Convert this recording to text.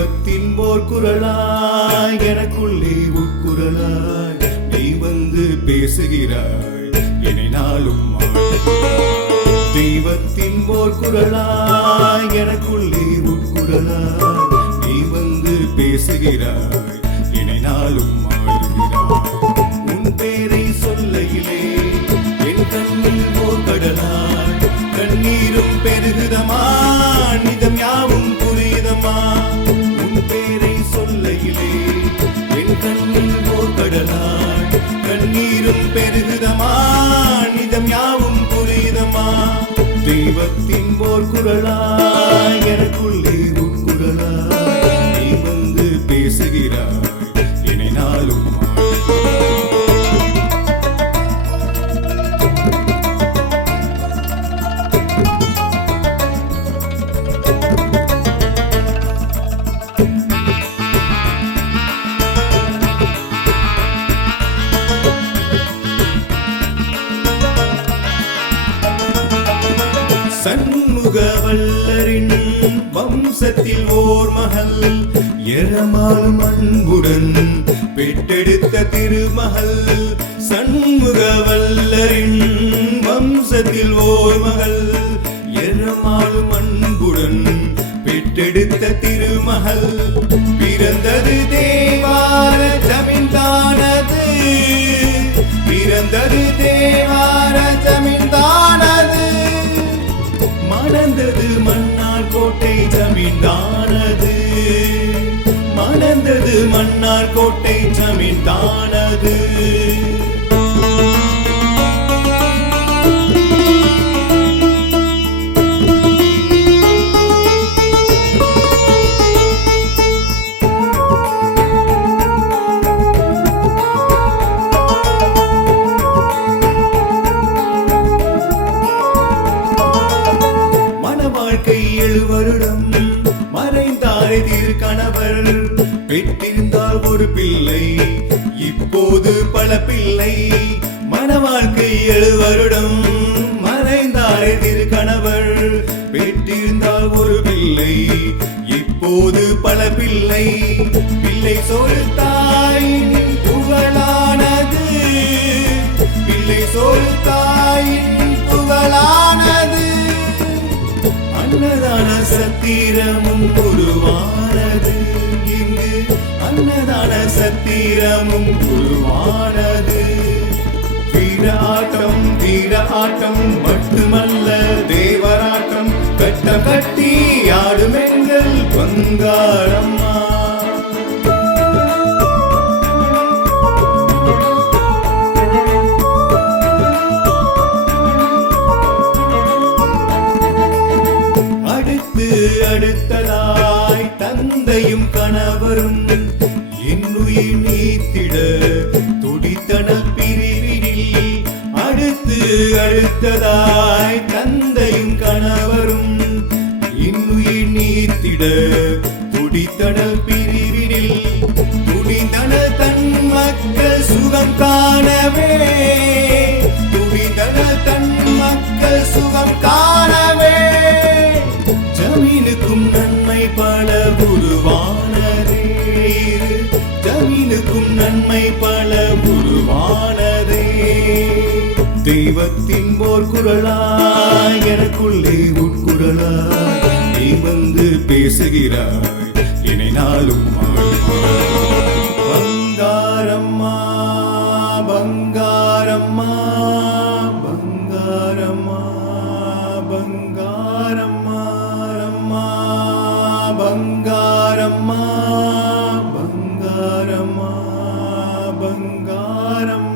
தெய்வத்தின் போர் குரலாய் எனக்குள்ளே உட்குரலாய் நீ வந்து பேசுகிறாய் என்னை நாளும் தெய்வத்தின் போர் குரலாய் எனக்குள்ளே உட்குரலாய் நீ வந்து பேசுகிறாய் என்னை நாளும் உன் பேரை சொல்லையிலே என் கண்ணில் போர் கடலாய் கண்ணீரும் பெருகுதமா நிதம் யாவும் புரியுதமா உன் பேரை சொல்லையிலே என் கண்ணில் போர் கடலாய் கண்ணீரும் பெருகுதமா நிதம் யாவும் புரியுதமா தெய்வத்தின் போர் குரலாய் எனக்குள்ளே உட்குரலாய் நீ வந்து பேசுகிறாய் என்னை நாளும் சண்முகவல்லரின் வம்சத்தில் ஓர் மகள் எரமாலும் அன்புடன் பெற்றெடுத்த திருமகள் சண்முகவல்லரின் வம்சத்தில் ஓர் மகள் எரமாலும் அன்புடன் பெற்றெடுத்த திருமகள் பிறந்தது தேவார ஜமீன்தானது பிறந்தது தேவார ஜமீன்தானது மணந்தது மன்னார் கோட்டை ஜமீன்தானது மணந்தது மன்னார் கோட்டை ஜமீன்தானது வாழ்க்கை 7 வருடம் மறைந்தாரே கணவர் பெற்றிருந்தால் ஒரு பிள்ளை இப்போது பல பிள்ளை மன வாழ்க்கை 7 வருடம் மறைந்தாரே கணவர் பெற்றிருந்தால் ஒரு பிள்ளை இப்போது பல பிள்ளை பிள்ளை சோறு தாயின் புகழானது பிள்ளை சோறு தாயின் புகழானது அன்னதான சத்திரமும் உருவானது இங்கு அன்னதான சத்திரமும் உருவானது வீர ஆட்டம் மட்டுமல்ல தேவராட்டம் கட்ட கட்டி ஆடுமெங்கள் பங்காரம்மா அடுத்ததாய் தந்தையும் கணவரும் என்னுயிர் நீத்திட துடித்தனல் பிரிவினில் அடுத்ததாய் தந்தையும் கணவரும் என்னுயிர் நீத்திட துடித்தனல் பிரிவினில் துடித்தனல் தன் மக்கள் சுகம் காணவே துடித்தனல் தன் மக்கள் சுகம் காணவே ஜமீனுக்கும் நன்மை பல உருவானதே ஜமீனுக்கும் நன்மை பல உருவானதே தெய்வத்தின் போர் குரலாய் எனக்குள்ளே உட்குரலாய் நீ வந்து பேசுகிறாய் என்னை நாளும் பங்காரம்மா பங்காரம்மா பங்காரம்மா பங்காரம்மா பங்காரம்மா பங்காரம்மா பங்காரம்மா